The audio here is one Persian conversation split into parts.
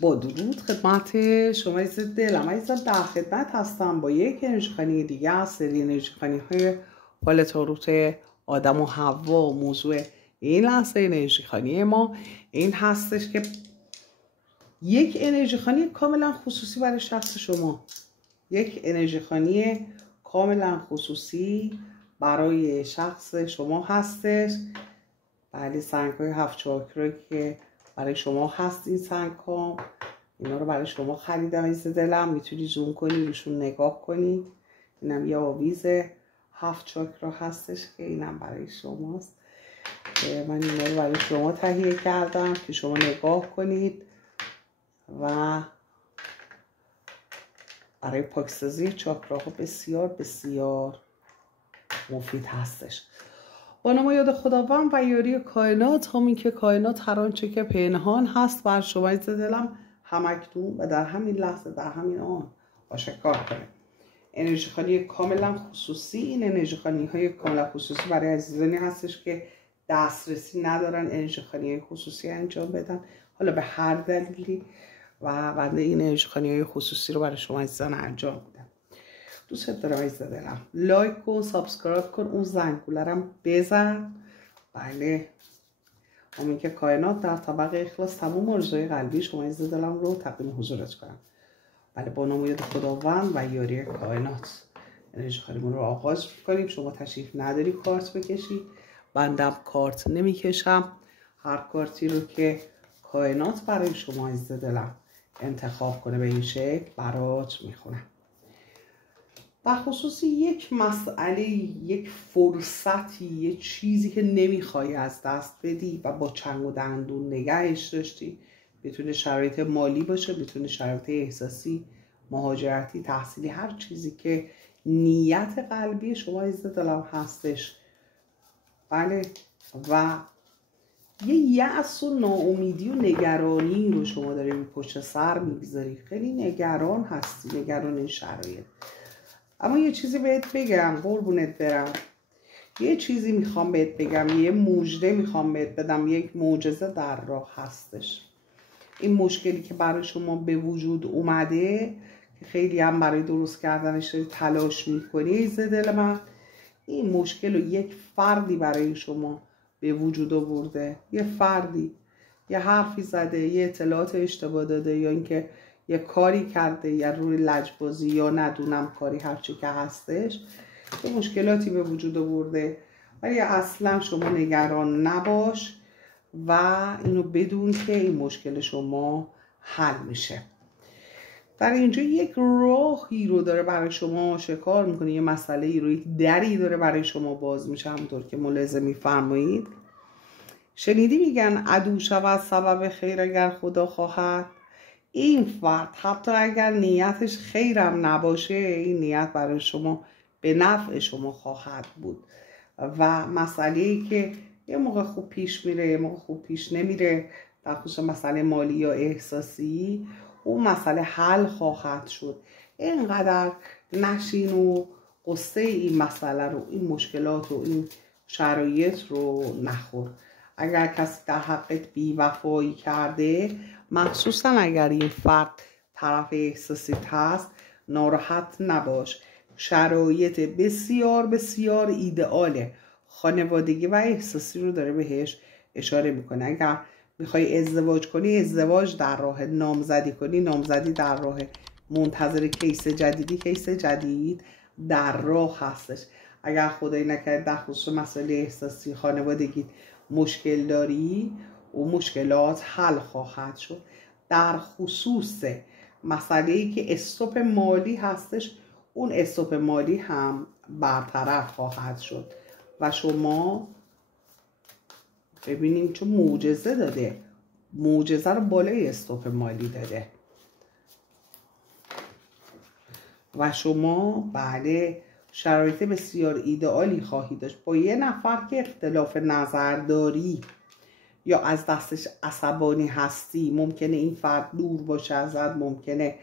با درود خدمت شما عزیز دلم. عزیزم در خدمت هستم با یک انرژی خوانی دیگه از سری انرژی خوانی های فال تاروت آدم و حوا. موضوع این لحظه انرژی خوانی ما این هستش که یک انرژی خوانی کاملا خصوصی برای شخص شما، یک انرژی خوانی کاملا خصوصی برای شخص شما هستش. بله، سنگ های 7 چاکرا که برای شما هست، این سنگ ها اینا رو برای شما خریدم عزیز دلم. میتونی زوم کنی روشون نگاه کنی. اینم یه آویز 7 چاکرا هستش که اینم برای شماست. من اینا رو برای شما تهیه کردم که شما نگاه کنید و برای پاکسازی چاکراها بسیار بسیار مفید هستش. با نام یاد خداوند و یاری کائنات، همین که کائنات هر آنچه که پنهان هست بر شما عزیز دلم همکنون و در همین لحظه در همین آن آشکار کنه. انرژی خوانی کاملا خصوصی، این انرژی خوانی های کاملا خصوصی برای عزیزانی هستش که دسترسی ندارن انرژی خوانی خصوصی انجام بدن، حالا به هر دلیلی، و بنده این انرژی خوانی های خصوصی رو برای شما عزیزان انجام میدم. دوست دارم عزیز دلم، لایک کن، سابسکرایب کن، اون زنگوله رو بزن. بله، همین که کائنات در طبق اخلاص تمام آرزوهای قلبی شما عزیز دلم رو تقدیم حضورت کنم. بله، با نام یاد خداوند و یاری کائنات انرژی خوانیمون رو آغاز کنیم. شما تشریف نداری کارت بکشی، بندم کارت نمیکشم. هر کارتی رو که کائنات برای شما عزیز دلم انتخاب کنه به این شکل برات میخونم. در خصوص یک مسئله، یک فرصتی، یک چیزی که نمیخوای از دست بدی و با چنگ و دندون نگهش داشتی، میتونه شرایط مالی باشه، میتونه شرایط احساسی، مهاجرتی، تحصیلی، هر چیزی که نیت قلبی شما عزیز دلم هستش. بله، و یه یأس و ناامیدی و نگرانی رو شما داری به پشت سر میگذاری، خیلی نگران هستی، نگران این شرایط. اما یه چیزی بهت بگم قربونت برم، یه چیزی میخوام بهت بگم، یه مژده میخوام بهت بدم، یک معجزه در راه هستش. این مشکلی که برای شما به وجود اومده که خیلی هم برای درست کردنش تلاش میکنی عزیز دل من، این مشکل رو یک فردی برای شما به وجود آورده. یه فردی یه حرفی زده، یه اطلاعات اشتباه داده، یا اینکه یه کاری کرده، یا روی لجبازی، یا ندونم کاری، هرچی که هستش یه مشکلاتی به وجود آورده. ولی اصلا شما نگران نباش و اینو بدون که این مشکل شما حل میشه. در اینجا یک راهی رو داره برای شما شکار میکنه، یه مسئله ای رو، یک دری داره برای شما باز میشه. همونطور که ملاحظه میفرمایید، شنیدی میگن عدو شود سبب خیر اگر خدا خواهد. این فرد حتی اگر نیتش خیرم نباشه، این نیت برای شما به نفع شما خواهد بود و مسئله‌ای که یه موقع خوب پیش میره، یه موقع خوب پیش نمیره، در خصوص مسئله مالی یا احساسی، اون مسئله حل خواهد شد. اینقدر نشین و قصه این مسئله رو، این مشکلات و این شرایط رو نخور. اگر کسی در حقت بی‌وفایی کرده، مخصوصا اگر این فرد طرف احساسیت هست، ناراحت نباش. شرایط بسیار بسیار ایدئاله، خانوادگی و احساسی رو داره بهش اشاره میکنه. اگر میخوای ازدواج کنی، ازدواج در راه، نامزدی کنی، نامزدی در راه، منتظر کیس جدیدی، کیس جدید در راه هستش. اگر خدایی نکرد در خصوص مسئله احساسی خانوادگی مشکل داری، و مشکلات حل خواهد شد. در خصوص مسئله‌ای که استوپ مالی هستش، اون استوپ مالی هم برطرف خواهد شد و شما ببینیم چون معجزه داده، معجزه رو بالای استوپ مالی داده و شما بله شرایط بسیار ایدئالی خواهی داشت با یه نفر که اختلاف نظر داری یا از دستش عصبانی هستی. ممکنه این فرد دور باشه ازت، ممکنه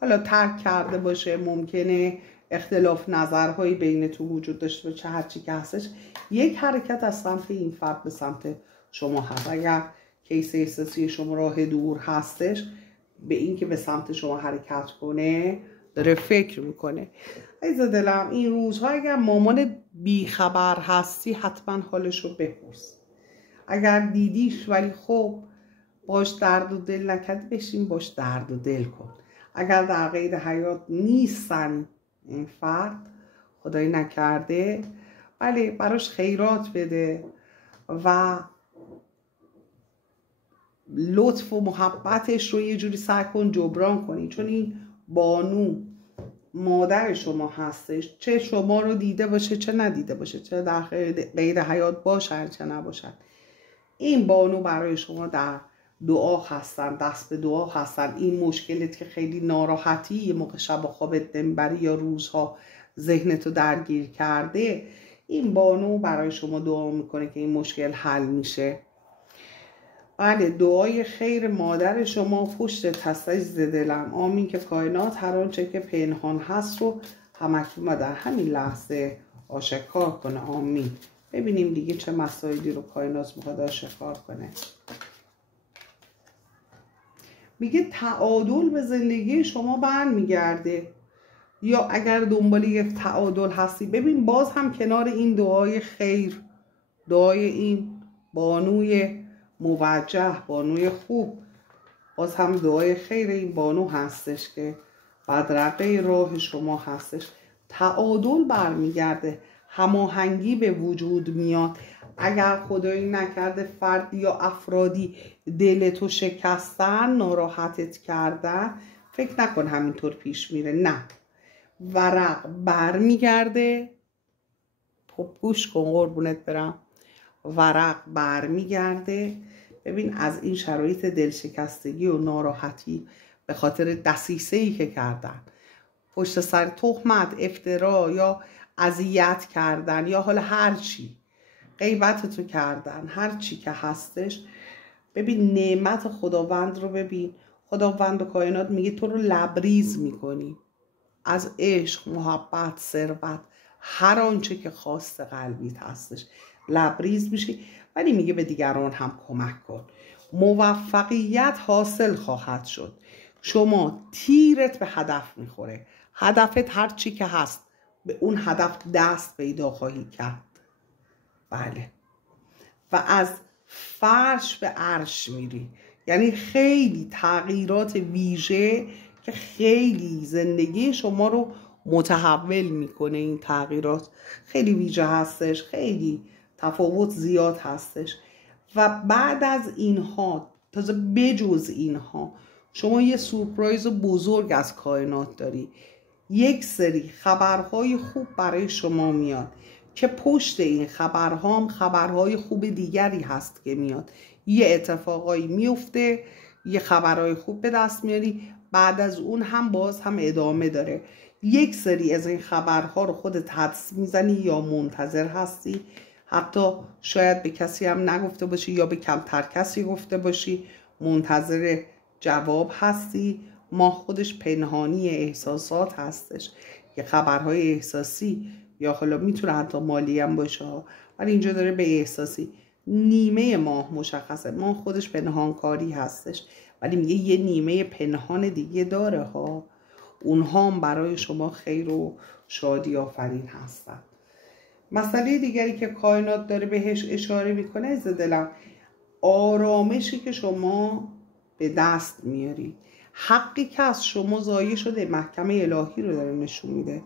حالا ترک کرده باشه، ممکنه اختلاف نظرهایی بین تو وجود داشته باشه، هرچی که هستش یک حرکت از سمت این فرد به سمت شما هست. اگر کیس احساسی شما راه دور هستش، به این که به سمت شما حرکت کنه داره فکر میکنه. عزیز دلم این روزها اگر مامان بیخبر هستی حتما حالش رو بپرس. اگر دیدیش ولی خب باش درد و دل نکرد، بشین باش درد و دل کن. اگر در قید حیات نیستن این فرد، خدایی نکرده، ولی براش خیرات بده و لطف و محبتش رو یه جوری سعی کن جبران کنی، چون این بانو مادر شما هستش، چه شما رو دیده باشه چه ندیده باشه، چه در قید حیات باشن چه نباشن. این بانو برای شما در دعا هستن، دست به دعا هستن. این مشکلت که خیلی ناراحتی یه موقع شب خوابت نمیبری یا روزها ذهنتو درگیر کرده، این بانو برای شما دعا میکنه که این مشکل حل میشه. بله، دعای خیر مادر شما پشت هست عزیز دلم. آمین که کائنات هر آنچه که پنهان هست رو همکنون و در همین لحظه آشکار کنه. آمین. ببینیم دیگه چه مسائلی رو کائنات میخواد آشکار کنه. میگه تعادل به زندگی شما برمیگرده، یا اگر دنبال یک تعادل هستی، ببین باز هم کنار این دعای خیر، دعای این بانوی موجه، بانوی خوب، باز هم دعای خیر این بانو هستش که بدرقه راه شما هستش. تعادل برمیگرده، هماهنگی به وجود میاد. اگر خدایی نکرده فردی یا افرادی دلتو شکستن، ناراحتت کردن، فکر نکن همینطور پیش میره. نه، ورق برمیگرده. خب گوش کن قربونت برم، ورق برمیگرده. ببین از این شرایط دلشکستگی و ناراحتی به خاطر دسیسه‌ای که کردن، پشت سر تهمت، افترا یا اذیت کردن یا حالا هر چی، غیبت تو کردن، هر چی که هستش، ببین نعمت خداوند رو ببین. خداوند و کائنات میگه تو رو لبریز میکنی از عشق، محبت، ثروت، هر آنچه که خواست قلبیت هستش لبریز میشی. ولی میگه به دیگران هم کمک کن. موفقیت حاصل خواهد شد. شما تیرت به هدف میخوره. هدفت هر چی که هست، به اون هدف دست پیدا خواهی کرد. بله، و از فرش به عرش میری. یعنی خیلی تغییرات ویژه که خیلی زندگی شما رو متحول میکنه. این تغییرات خیلی ویژه هستش، خیلی تفاوت زیاد هستش. و بعد از اینها، تازه بجز اینها، شما یه سورپرایز بزرگ از کائنات داری. یک سری خبرهای خوب برای شما میاد که پشت این خبرها هم خبرهای خوب دیگری هست که میاد. یه اتفاقایی میفته، یه خبرهای خوب به دست میاری، بعد از اون هم باز هم ادامه داره. یک سری از این خبرها رو خودت حدس میزنی یا منتظر هستی، حتی شاید به کسی هم نگفته باشی یا به کمتر کسی گفته باشی، منتظر جواب هستی. ما خودش پنهانی احساسات هستش، که خبرهای احساسی یا حالا میتونه حتی مالی هم باشه، ولی اینجا داره به احساسی. نیمه ماه مشخصه، ماه خودش پنهانکاری هستش، ولی میگه یه نیمه پنهان دیگه داره ها. اونها هم برای شما خیر و شادی آفرین هستن. مسئله دیگری که کائنات داره بهش اشاره میکنه عزیز دلم، آرامشی که شما به دست میاری. حقی که از شما ضایع شده، محکمه الهی رو داره نشون میده.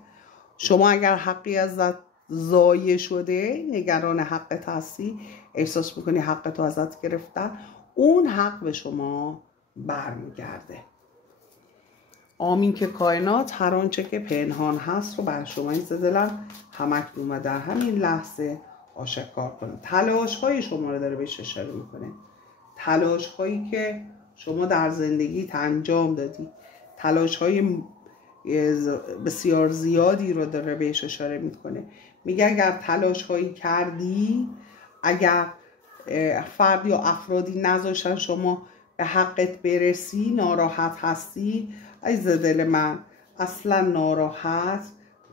شما اگر حقی ازت ضایع شده، نگران حقت هستی، احساس میکنی حقتو ازت گرفتن، اون حق به شما برمیگرده. آمین که کائنات هر آنچه که پنهان هست رو بر شما عزیز دلم همکنون و در همین لحظه آشکار کنه. تلاش های شما رو داره بهش اشاره میکنه. تلاش هایی که شما در زندگیت انجام دادی، تلاش های بسیار زیادی رو داره بهش اشاره میکنه. میگه اگر تلاش هایی کردی، اگر فرد یا افرادی نذاشتن شما به حقت برسی، ناراحت هستی، عزیز دل من اصلا ناراحت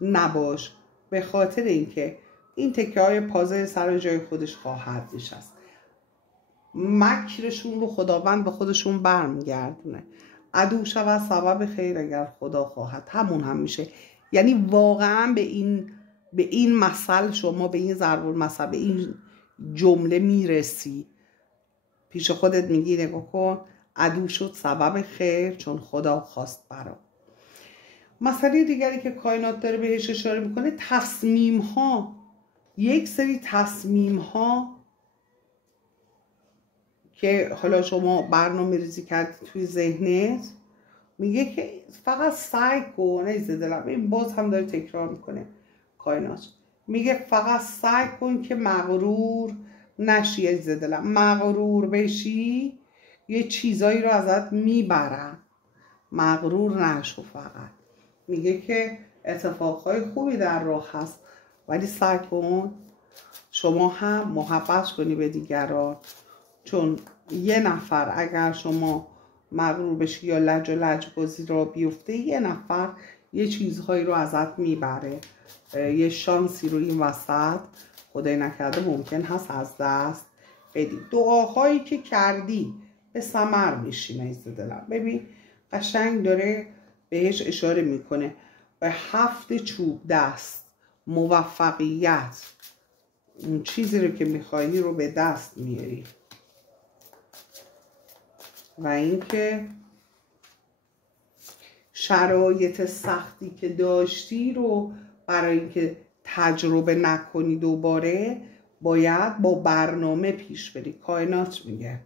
نباش، به خاطر اینکه این تکه های پازل سر جای خودش خواهد نشست. مکرشون رو خداوند به خودشون برمیگردونه. عدو شود سبب خیر اگر خدا خواهد. همون هم میشه. یعنی واقعا به این مثل شما، به این ضرب المثل، به این جمله میرسی، پیش خودت میگی نگاه کن عدو شد سبب خیر چون خدا خواست برام. مسئله دیگری که کائنات داره بهش اشاره میکنه تصمیم ها. یک سری تصمیم ها که حالا شما برنامه ریزی کردی توی ذهنت، میگه که فقط سعی کن، عزیز دلم، این باز هم داره تکرار میکنه کائنات، میگه فقط سعی کن که مغرور نشی. عزیز دلم مغرور بشی یه چیزایی رو ازت میبرن. مغرور نشو. فقط میگه که اتفاقهای خوبی در راه هست، ولی سعی کن شما هم محبت کنی به دیگران، چون یه نفر اگر شما مغرور بشی یا لج و لجبازی را بیفته، یه نفر یه چیزهایی رو ازت میبره، یه شانسی رو این وسط خدای نکرده ممکن هست از دست بدی. دعاهایی که کردی به ثمر میشینه. عزیز دلم ببین قشنگ داره بهش اشاره میکنه، به 7 چوب دست موفقیت، اون چیزی رو که میخوایی رو به دست میاری. و اینکه شرایط سختی که داشتی رو برای اینکه تجربه نکنی دوباره باید با برنامه پیش بری. کائنات میگه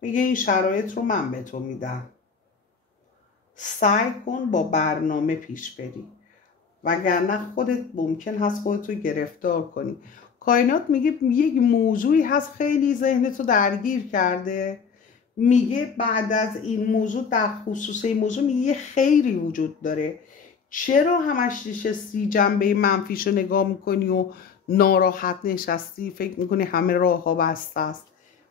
این شرایط رو من به تو میدم، سعی کن با برنامه پیش بری، وگرنه خودت ممکن هست خودتو گرفتار کنی. کائنات میگه یک موضوعی هست خیلی ذهنتو درگیر کرده، میگه بعد از این موضوع، در خصوص این موضوع میگه یه خیری وجود داره. چرا همش نشستی جنبه منفیشو نگاه میکنی و ناراحت نشستی، فکر میکنی همه راه ها بسته است؟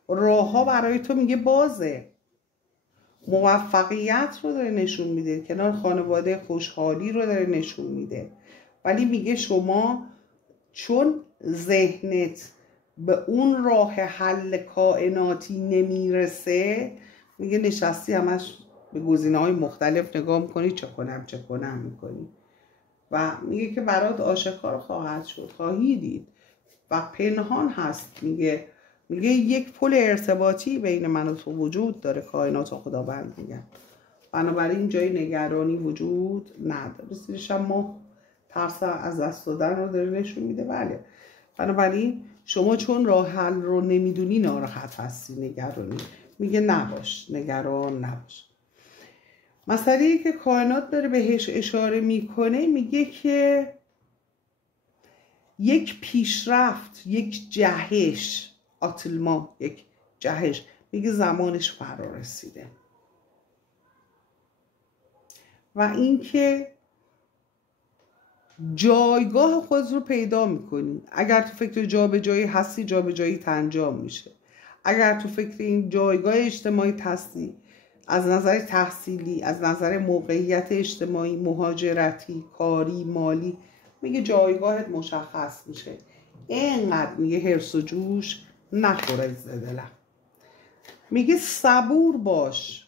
راه ها برای تو میگه بازه. موفقیت رو داره نشون میده، کنار خانواده خوشحالی رو داره نشون میده، ولی میگه شما چون ذهنت به اون راه حل کائناتی نمیرسه، میگه نشستی همش به گزینه‌های مختلف نگاه میکنی، چه کنم میکنی، و میگه که برات آشکار خواهد شد، خواهی دید و پنهان هست. میگه یک پل ارتباطی بین من و تو وجود داره، کائنات و خداوند میگن. بنابراین جای نگرانی وجود نداره. سیرش هم ما ترس از دست دادن رو داره نشون میده. بله، بنابراین شما چون راه حل رو نمیدونی ناراحت هستی، نگرانی. میگه نباش، نگران نباش. مسئله‌ای که کائنات داره بهش اشاره میکنه، میگه که یک پیشرفت، یک جهش، آتلما، یک جهش، میگه زمانش فرا رسیده. و اینکه جایگاه خود رو پیدا میکنی. اگر تو فکر جابجایی هستی، جابجایی انجام میشه. اگر تو فکر این جایگاه اجتماعی هستی، از نظر تحصیلی، از نظر موقعیت اجتماعی، مهاجرتی، کاری، مالی، میگه جایگاهت مشخص میشه. اینقدر میگه هرس و جوش نخوره دلم. میگه صبور باش،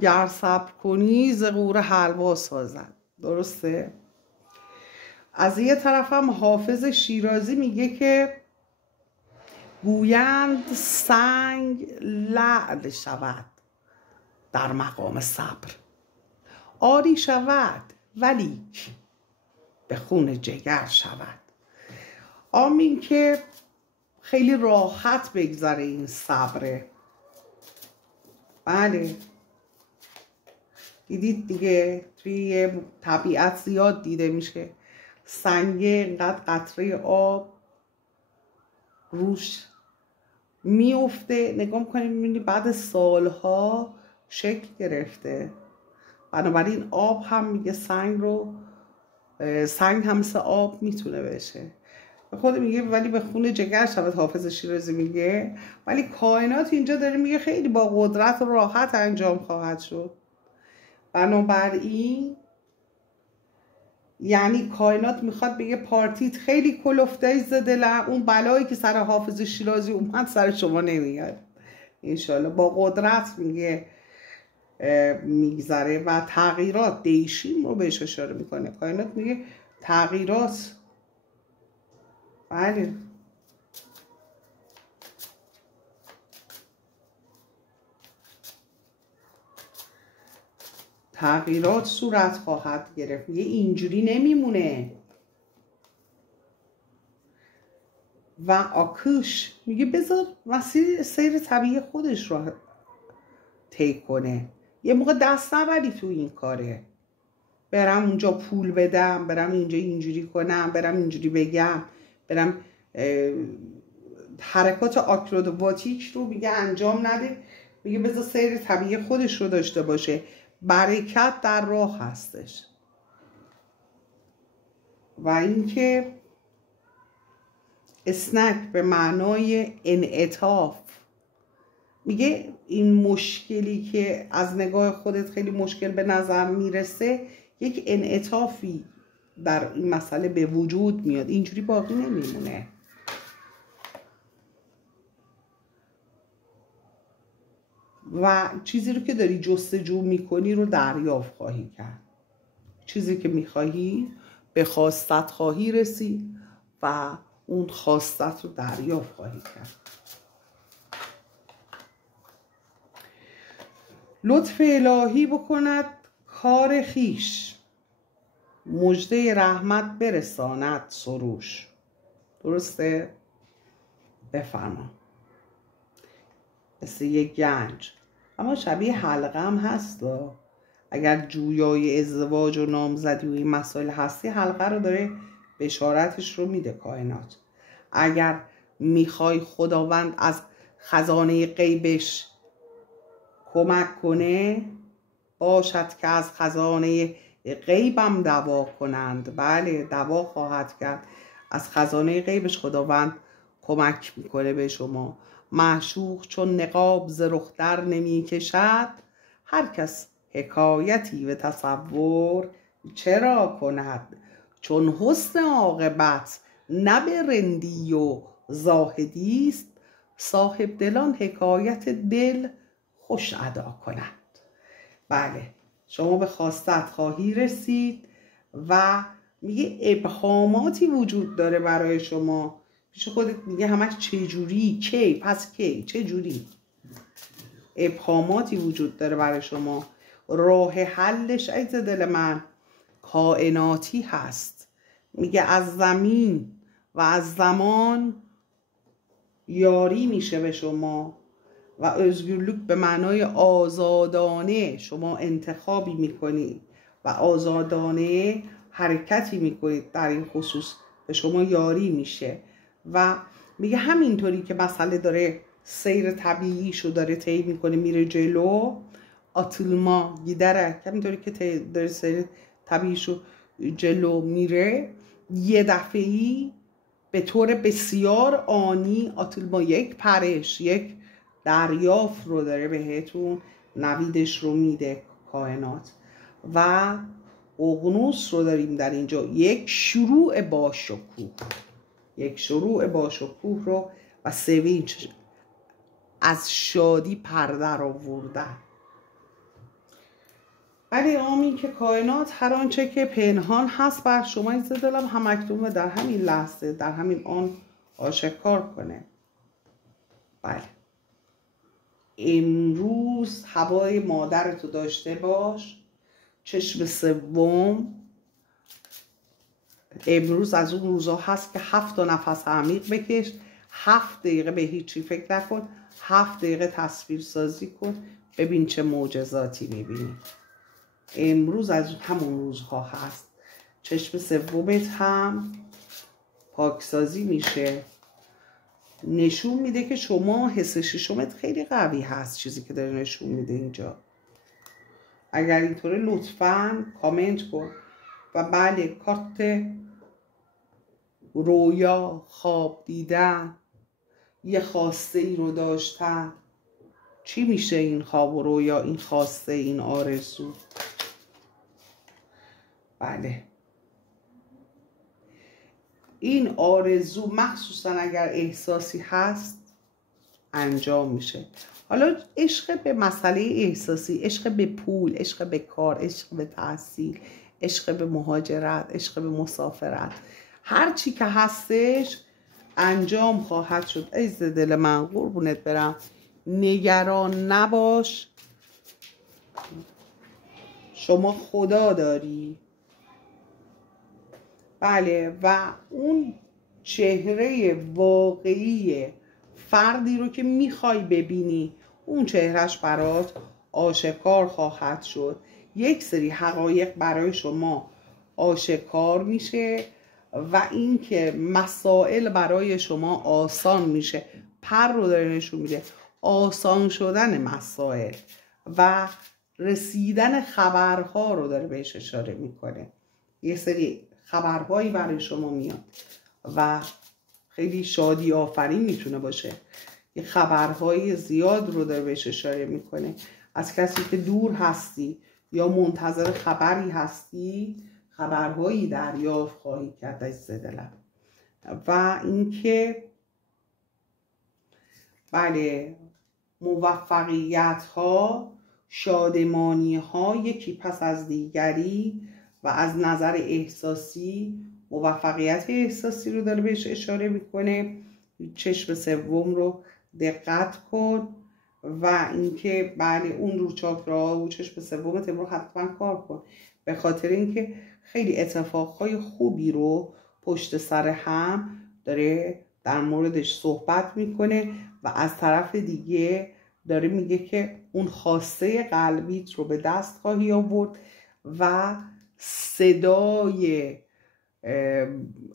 گر صبر کنی ز غوره حلوا سازد. درسته؟ از یه طرف هم حافظ شیرازی میگه که گویند سنگ لعل شود در مقام صبر، آری شود ولیک به خون جگر شود. آمین که خیلی راحت بگذره این صبره. بله، دیدید دیگه توی طبیعت زیاد دیده میشه سنگ اینقدر قطره آب روش میفته، نگاه میکنی میبینی بعد سالها شکل گرفته. بنابراین آب هم میگه سنگ هم مثل آب میتونه بشه. خود میگه ولی به خون جگر شود، حافظ شیرازی میگه. ولی کائنات اینجا داره میگه خیلی با قدرت و راحت انجام خواهد شد. بنابراین یعنی کائنات میخواد بگه پارتیت خیلی کلفته، عزیز دلم، اون بلایی که سر حافظ شیرازی اومد سر شما نمیاد. انشالله با قدرت میگذره و تغییرات دیشیم رو بهش اشاره میکنه. کائنات میگه تغییرات، بله تغییرات صورت خواهد گرفت. میگه اینجوری نمیمونه. و آکوش میگه بذار مسیر سیر طبیعی خودش رو طی کنه. یه موقع دست نبری تو این کاره، برم اونجا پول بدم، برم اینجا اینجوری کنم، برم اینجوری بگم، برم حرکات آکروباتیک رو میگه انجام نده. میگه بذار سیر طبیعی خودش رو داشته باشه. برکت در راه هستش. و اینکه اسنک به معنای انعطاف، میگه این مشکلی که از نگاه خودت خیلی مشکل به نظر میرسه، یک انعطافی در این مسئله به وجود میاد، اینجوری باقی نمیمونه. و چیزی رو که داری جستجو میکنی رو دریافت خواهی کرد. چیزی که میخواهی به خواستت خواهی رسید و اون خواستت رو دریافت خواهی کرد. لطف الهی بکند کار خیش، مژده رحمت برساند سروش. درسته؟ بفرما. مثل یک گنج، اما شبیه حلقه هم هست. اگر جویای ازدواج و نامزدی و این مسائل هستی، حلقه رو داره بشارتش رو میده کائنات. اگر میخوای خداوند از خزانه غیبش کمک کنه، باشد که از خزانه غیبم دوا کنند. بله دوا خواهد کرد. از خزانه غیبش خداوند کمک میکنه به شما. معشوق چون نقاب ز رخ در نمی کشد، هر کس حکایتی و تصور چرا کند. چون حسن عاقبت نه به رندی و زاهدی است، صاحب دلان حکایت دل خوش ادا کنند. بله شما به خواستت خواهی رسید و میگه ابهاماتی وجود داره برای شما. پیش خودت میگه همش چجوری، کی، پس کی، چجوری. ابهاماتی وجود داره برای شما. راه حلش عزیز دل من کائناتی هست. میگه از زمین و از زمان یاری میشه به شما و özgürlük به معنای آزادانه شما انتخابی میکنید و آزادانه حرکتی میکنید. در این خصوص به شما یاری میشه و میگه همینطوری که مسئله داره سیر طبیعیشو داره طی میکنه میره جلو، atılma giderek همینطوری که داره سیر طبیعیشو جلو میره، یه دفعه‌ای به طور بسیار آنی atılma، یک پرش، یک دریافت رو داره بهتون نویدش رو میده کائنات. و اغنوس رو داریم در اینجا، یک شروع باشکوه، یک شروع باشکوه رو و سوینچ از شادی پردر آوردن. ولی آمین که کائنات هر آنچه که پنهان هست بر شما عزیز دلم همکنون در همین لحظه در همین آن آشکار کنه. بله امروز هوای مادرتو داشته باش. چشم سوم، امروز از اون روزا هست که 7 نفس عمیق بکش، 7 دقیقه به هیچی فکر نکن، 7 دقیقه تصویر سازی کن، ببین چه معجزاتی میبینی. امروز از همون روزها هست. چشم سومت هم پاکسازی میشه، نشون میده که شما حس ششمت خیلی قوی هست. چیزی که داره نشون میده اینجا، اگر اینطوره لطفاً کامنت کن. و بله کارت رویا، خواب دیدن، یه خواسته ای رو داشتن. چی میشه این خواب و رویا، این خواسته، این آرزو؟ بله این آرزو مخصوصا اگر احساسی هست انجام میشه. حالا عشق به مسئله احساسی، عشق به پول، عشق به کار، عشق به تحصیل، عشق به مهاجرت، عشق به مسافرت، هر چی که هستش انجام خواهد شد. عزیز دل من قربونت برم، نگران نباش، شما خدا داری. بله، و اون چهره واقعی فردی رو که میخوای ببینی، اون چهرهش برات آشکار خواهد شد. یک سری حقایق برای شما آشکار میشه و اینکه مسائل برای شما آسان میشه. پر رو داره نشون میده، آسان شدن مسائل و رسیدن خبرها رو داره بهش اشاره میکنه. یه سری خبرهایی برای شما میاد و خیلی شادی آفرین میتونه باشه. یه خبرهای زیاد رو داره بهش اشاره میکنه. از کسی که دور هستی یا منتظر خبری هستی، خبرهایی دریافت خواهی کرد از دلم. و اینکه بله، موفقیت ها، شادمانی ها یکی پس از دیگری و از نظر احساسی موفقیت احساسی رو داره بهش اشاره میکنه. چشم سوم رو دقت کن و اینکه بله اون رو چاکرا و چشم سومت رو حتما کار کن، به خاطر اینکه خیلی اتفاقهای خوبی رو پشت سر هم داره در موردش صحبت میکنه و از طرف دیگه داره میگه که اون خواسته قلبیت رو به دست خواهی آورد و صدای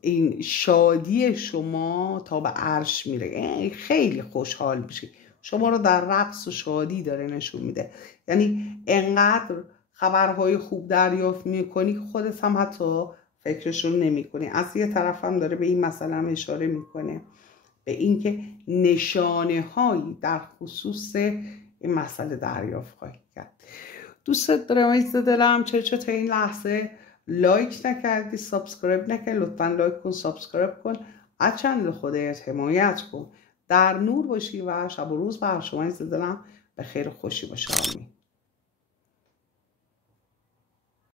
این شادی شما تا به عرش میره. خیلی خوشحال میشی، شما رو در رقص و شادی داره نشون میده. یعنی انقدر خبرهای خوب دریافت میکنی که خودت هم حتی فکرشون نمیکنی. از یه طرف هم داره به این مسئله هم اشاره میکنه، به اینکه نشانه هایی در خصوص این مسئله دریافت خواهی کرد. دوستت دارم عزیز دلم. چه تا این لحظه لایک نکردی، سابسکرایب نکردی، لطفا لایک کن، سابسکرایب کن، از چنل خودت حمایت کن. در نور باشی و شب و روز بر شما عزیز دلم به خیر و خوشی باشه. آمین.